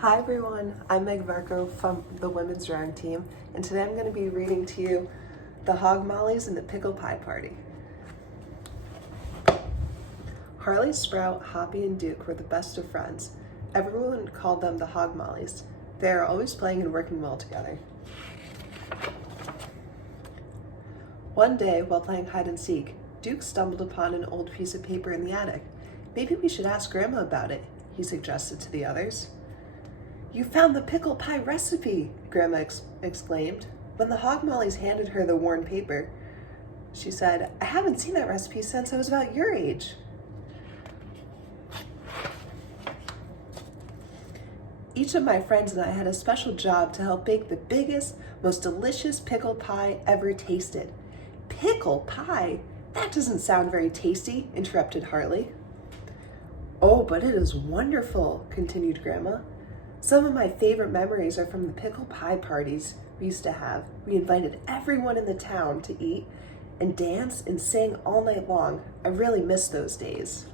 Hi everyone, I'm Meg VARCOE from the Women's Drawing Team, and today I'm going to be reading to you The Hog Mollies and the Pickle Pie Party. Harley, Sprout, Hoppy, and Duke were the best of friends. Everyone called them the Hog Mollies. They are always playing and working well together. One day, while playing hide and seek, Duke stumbled upon an old piece of paper in the attic. Maybe we should ask Grandma about it, he suggested to the others. "You found the pickle pie recipe," Grandma exclaimed. When the Hog Mollies handed her the worn paper, she said, "I haven't seen that recipe since I was about your age." Each of my friends and I had a special job to help bake the biggest, most delicious pickle pie ever tasted. "Pickle pie? That doesn't sound very tasty," interrupted Harley. "Oh, but it is wonderful," continued Grandma. "Some of my favorite memories are from the pickle pie parties we used to have. We invited everyone in the town to eat and dance and sing all night long. I really miss those days."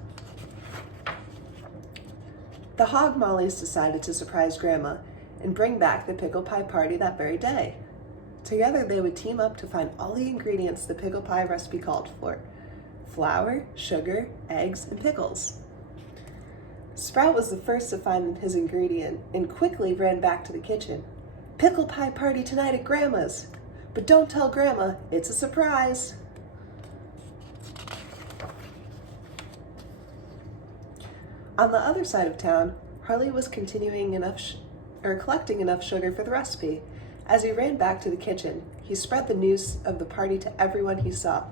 The Hog Mollies decided to surprise Grandma and bring back the pickle pie party that very day. Together they would team up to find all the ingredients the pickle pie recipe called for: flour, sugar, eggs, and pickles. Sprout was the first to find his ingredient and quickly ran back to the kitchen. "Pickle pie party tonight at Grandma's. But don't tell Grandma, it's a surprise." On the other side of town, Harley was collecting enough sugar for the recipe. As he ran back to the kitchen, he spread the news of the party to everyone he saw.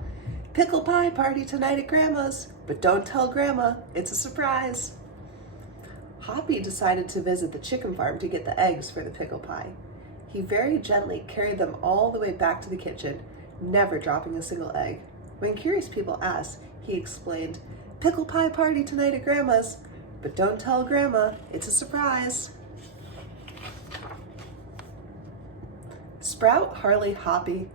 "Pickle pie party tonight at Grandma's. But don't tell Grandma, it's a surprise." Hoppy decided to visit the chicken farm to get the eggs for the pickle pie. He very gently carried them all the way back to the kitchen, never dropping a single egg. When curious people asked, he explained, "Pickle pie party tonight at Grandma's. But don't tell Grandma, it's a surprise." Sprout, Harley, Hoppy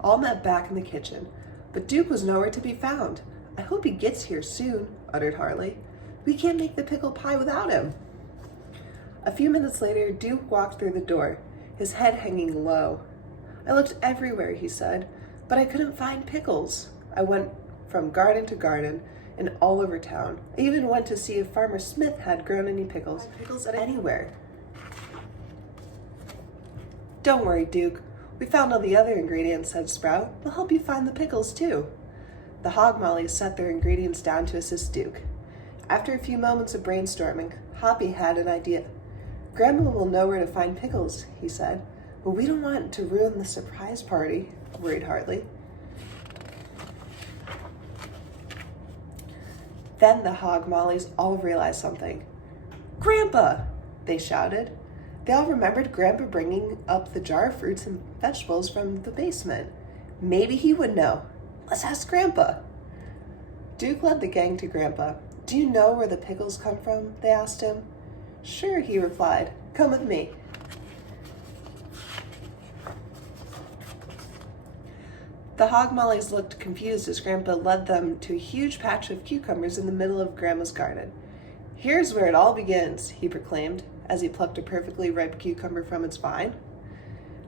all met back in the kitchen, but Duke was nowhere to be found. "I hope he gets here soon," uttered Harley. "We can't make the pickle pie without him." A few minutes later, Duke walked through the door, his head hanging low. "I looked everywhere," he said, "but I couldn't find pickles. I went from garden to garden and all over town. I even went to see if Farmer Smith had grown any pickles anywhere." "Don't worry, Duke. We found all the other ingredients," said Sprout. "We'll help you find the pickles, too." The Hog Mollies set their ingredients down to assist Duke. After a few moments of brainstorming, Hoppy had an idea. "Grandma will know where to find pickles," he said. "But we don't want to ruin the surprise party," worried Harley. Then the Hog Mollies all realized something. "Grandpa!" they shouted. They all remembered Grandpa bringing up the jar of fruits and vegetables from the basement. Maybe he would know. "Let's ask Grandpa." Duke led the gang to Grandpa. "Do you know where the pickles come from?" they asked him. "Sure," he replied. "Come with me." The Hog Mollies looked confused as Grandpa led them to a huge patch of cucumbers in the middle of Grandma's garden. "Here's where it all begins," he proclaimed as he plucked a perfectly ripe cucumber from its vine.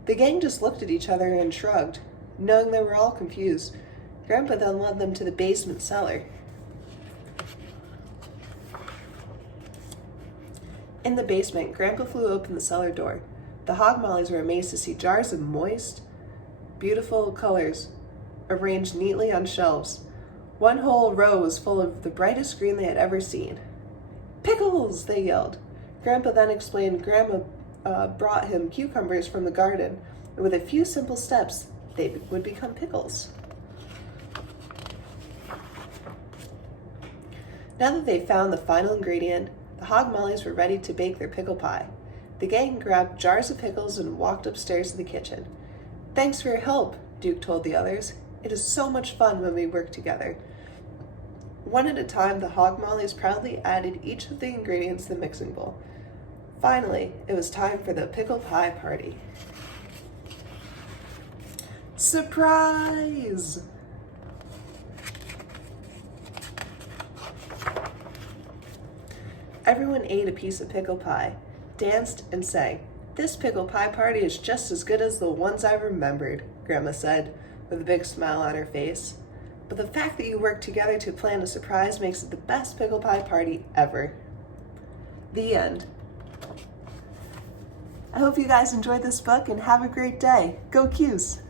The gang just looked at each other and shrugged. Knowing they were all confused, Grandpa then led them to the basement cellar. In the basement, Grandpa flew open the cellar door. The Hog Mollies were amazed to see jars of moist, beautiful colors arranged neatly on shelves. One whole row was full of the brightest green they had ever seen. "Pickles!" they yelled. Grandpa then explained Grandma brought him cucumbers from the garden, and with a few simple steps, they would become pickles. Now that they found the final ingredient, the Hog Mollies were ready to bake their pickle pie. The gang grabbed jars of pickles and walked upstairs to the kitchen. "Thanks for your help," Duke told the others. "It is so much fun when we work together." One at a time, the Hog Mollies proudly added each of the ingredients to the mixing bowl. Finally, it was time for the pickle pie party. Surprise! Everyone ate a piece of pickle pie. danced, and sang. "This pickle pie party is just as good as the ones I remembered," Grandma said, with a big smile on her face. "But the fact that you worked together to plan a surprise makes it the best pickle pie party ever." The end. I hope you guys enjoyed this book and have a great day. Go Cuse!